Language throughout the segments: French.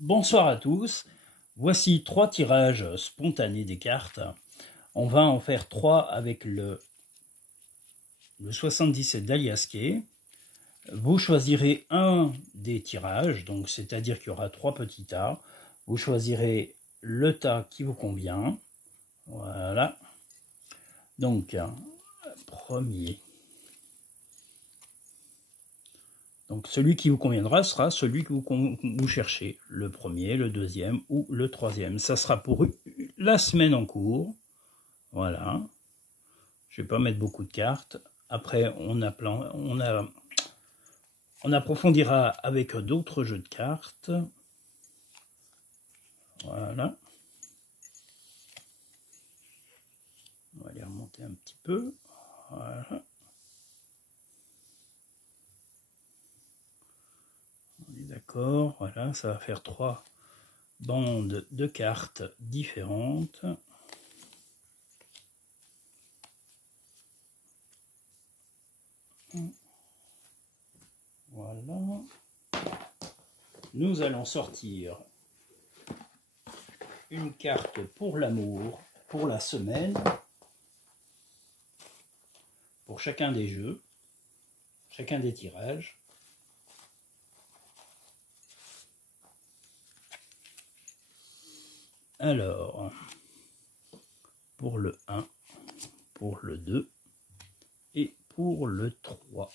Bonsoir à tous, voici 3 tirages spontanés des cartes. On va en faire 3 avec le 77 d'Aliasquet. Vous choisirez un des tirages, donc c'est-à-dire qu'il y aura 3 petits tas. Vous choisirez le tas qui vous convient. Voilà. Donc, premier. Donc celui qui vous conviendra sera celui que vous cherchez, le premier, le deuxième ou le troisième. Ça sera pour la semaine en cours. Voilà. Je ne vais pas mettre beaucoup de cartes. Après, on approfondira avec d'autres jeux de cartes. Voilà. On va les remonter un petit peu. Voilà. On est d'accord. Voilà, ça va faire 3 bandes de cartes différentes. Voilà. Nous allons sortir une carte pour l'amour, pour la semaine, pour chacun des jeux, chacun des tirages. Alors, pour le 1, pour le 2 et pour le 3.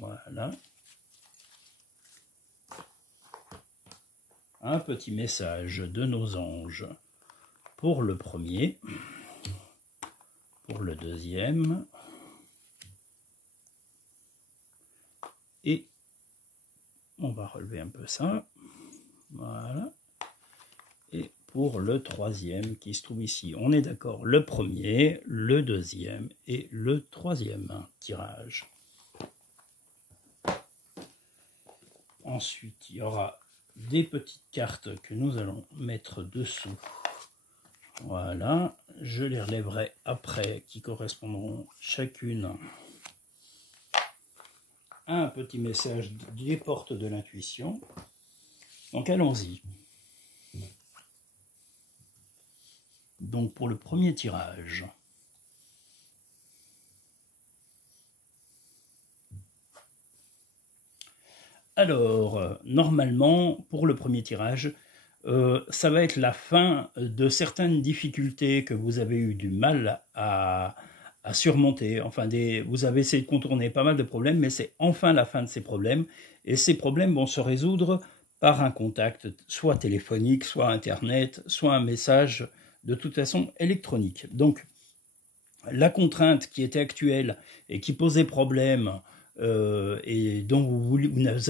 Voilà. Un petit message de nos anges pour le premier, pour le deuxième et on va relever un peu ça. Voilà. Et pour le troisième qui se trouve ici. On est d'accord, le premier, le deuxième et le troisième tirage. Ensuite, il y aura des petites cartes que nous allons mettre dessous. Voilà, je les relèverai après, qui correspondront chacune à un petit message des portes de l'intuition. Donc allons-y. Donc pour le premier tirage, alors normalement pour le premier tirage, ça va être la fin de certaines difficultés que vous avez eu du mal à surmonter. Enfin, vous avez essayé de contourner pas mal de problèmes, mais c'est enfin la fin de ces problèmes. Et ces problèmes vont se résoudre par un contact, soit téléphonique, soit Internet, soit un message de toute façon électronique. Donc, la contrainte qui était actuelle et qui posait problème et dont vous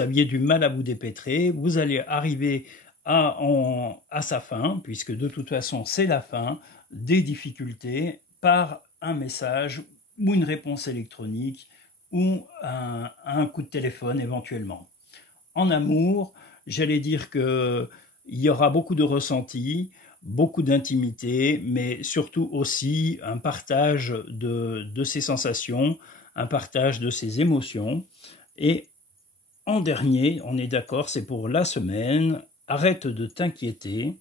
aviez du mal à vous dépêtrer, vous allez arriver à sa fin, puisque de toute façon c'est la fin des difficultés par un message ou une réponse électronique ou un coup de téléphone éventuellement. En amour, j'allais dire qu'il y aura beaucoup de ressentis, beaucoup d'intimité, mais surtout aussi un partage de ses sensations, un partage de ses émotions. Et en dernier, on est d'accord, c'est pour la semaine, arrête de t'inquiéter,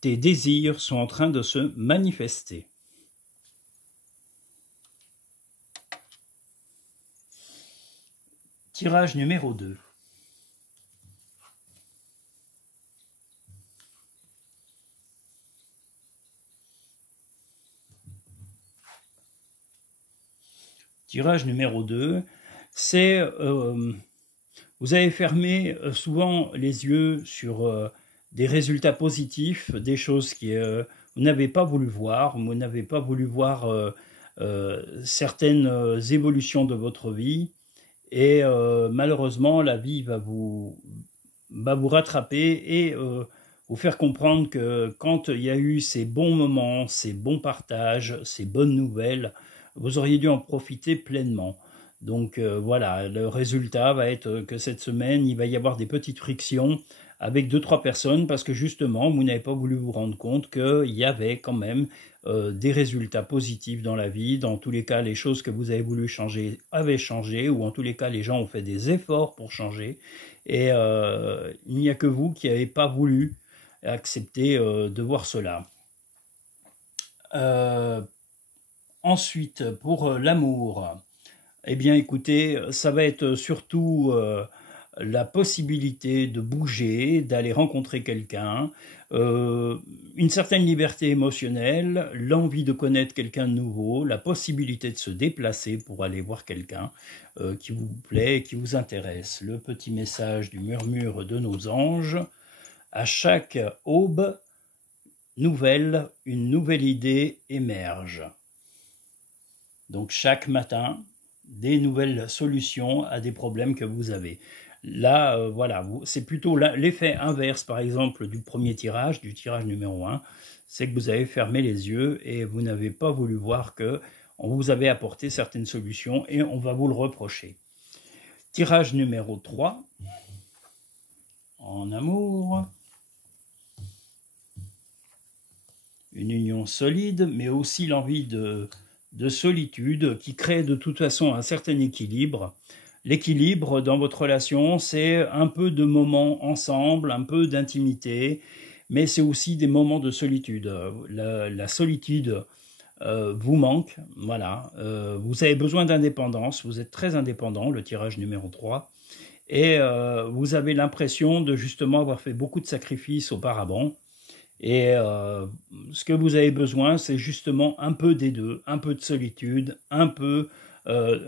tes désirs sont en train de se manifester. Tirage numéro 2. Tirage numéro 2, c'est vous avez fermé souvent les yeux sur des résultats positifs, des choses que vous n'avez pas voulu voir, vous n'avez pas voulu voir certaines évolutions de votre vie, et malheureusement la vie va vous rattraper et vous faire comprendre que quand il y a eu ces bons moments, ces bons partages, ces bonnes nouvelles, vous auriez dû en profiter pleinement. Donc voilà, le résultat va être que cette semaine, il va y avoir des petites frictions avec 2-3 personnes parce que justement, vous n'avez pas voulu vous rendre compte qu'il y avait quand même des résultats positifs dans la vie. Dans tous les cas, les choses que vous avez voulu changer avaient changé, ou en tous les cas, les gens ont fait des efforts pour changer. Et il n'y a que vous qui n'avez pas voulu accepter de voir cela. Ensuite, pour l'amour, eh bien écoutez, ça va être surtout la possibilité de bouger, d'aller rencontrer quelqu'un, une certaine liberté émotionnelle, l'envie de connaître quelqu'un de nouveau, la possibilité de se déplacer pour aller voir quelqu'un qui vous plaît, qui vous intéresse. Le petit message du murmure de nos anges: à chaque aube nouvelle, une nouvelle idée émerge. Donc chaque matin, des nouvelles solutions à des problèmes que vous avez. Là, voilà, c'est plutôt l'effet inverse, par exemple, du premier tirage, du tirage numéro 1, c'est que vous avez fermé les yeux et vous n'avez pas voulu voir que on vous avait apporté certaines solutions et on va vous le reprocher. Tirage numéro 3, en amour. Une union solide, mais aussi l'envie de solitude qui crée de toute façon un certain équilibre. L'équilibre dans votre relation, c'est un peu de moments ensemble, un peu d'intimité, mais c'est aussi des moments de solitude. La solitude vous manque, voilà. Vous avez besoin d'indépendance, vous êtes très indépendant, le tirage numéro 3, et vous avez l'impression de justement avoir fait beaucoup de sacrifices auparavant. Et ce que vous avez besoin, c'est justement un peu des deux, un peu de solitude, un peu,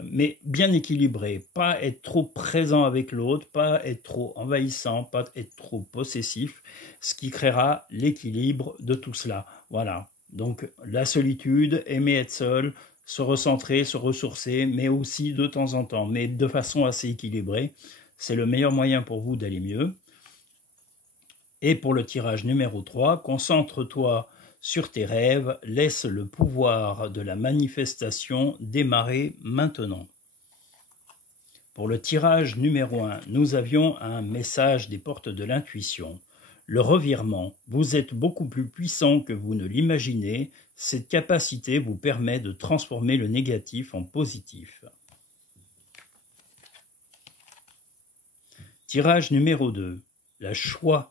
mais bien équilibré. Pas être trop présent avec l'autre, pas être trop envahissant, pas être trop possessif, ce qui créera l'équilibre de tout cela. Voilà, donc la solitude, aimer être seul, se recentrer, se ressourcer, mais aussi de temps en temps, mais de façon assez équilibrée. C'est le meilleur moyen pour vous d'aller mieux. Et pour le tirage numéro 3, concentre-toi sur tes rêves, laisse le pouvoir de la manifestation démarrer maintenant. Pour le tirage numéro 1, nous avions un message des portes de l'intuition. Le revirement, vous êtes beaucoup plus puissant que vous ne l'imaginez, cette capacité vous permet de transformer le négatif en positif. Tirage numéro 2, la choix.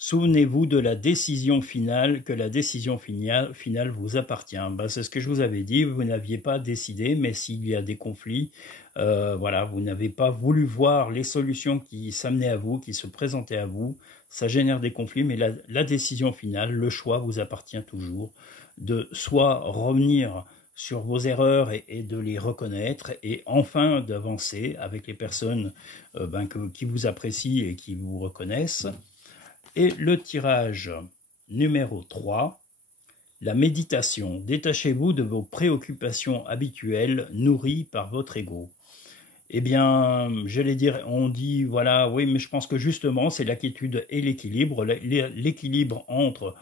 Souvenez-vous de la décision finale, que la décision finale vous appartient. C'est ce que je vous avais dit, vous n'aviez pas décidé, mais s'il y a des conflits, voilà, vous n'avez pas voulu voir les solutions qui s'amenaient à vous, qui se présentaient à vous, ça génère des conflits, mais la décision finale, le choix vous appartient toujours, de soit revenir sur vos erreurs et de les reconnaître, et enfin d'avancer avec les personnes qui vous apprécient et qui vous reconnaissent. Et le tirage numéro 3, la méditation. Détachez-vous de vos préoccupations habituelles nourries par votre ego. Eh bien, j'allais dire, on dit, voilà, oui, mais je pense que justement, c'est la quiétude et l'équilibre. L'équilibre entre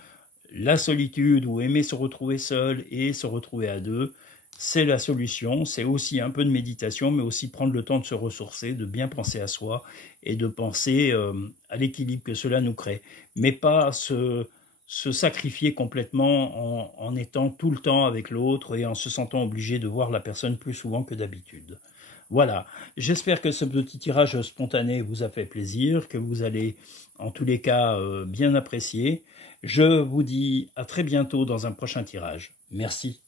la solitude ou aimer se retrouver seul et se retrouver à deux, c'est la solution. C'est aussi un peu de méditation, mais aussi prendre le temps de se ressourcer, de bien penser à soi et de penser à l'équilibre que cela nous crée. Mais pas se sacrifier complètement en étant tout le temps avec l'autre et en se sentant obligé de voir la personne plus souvent que d'habitude. Voilà, j'espère que ce petit tirage spontané vous a fait plaisir, que vous allez en tous les cas bien apprécier. Je vous dis à très bientôt dans un prochain tirage. Merci.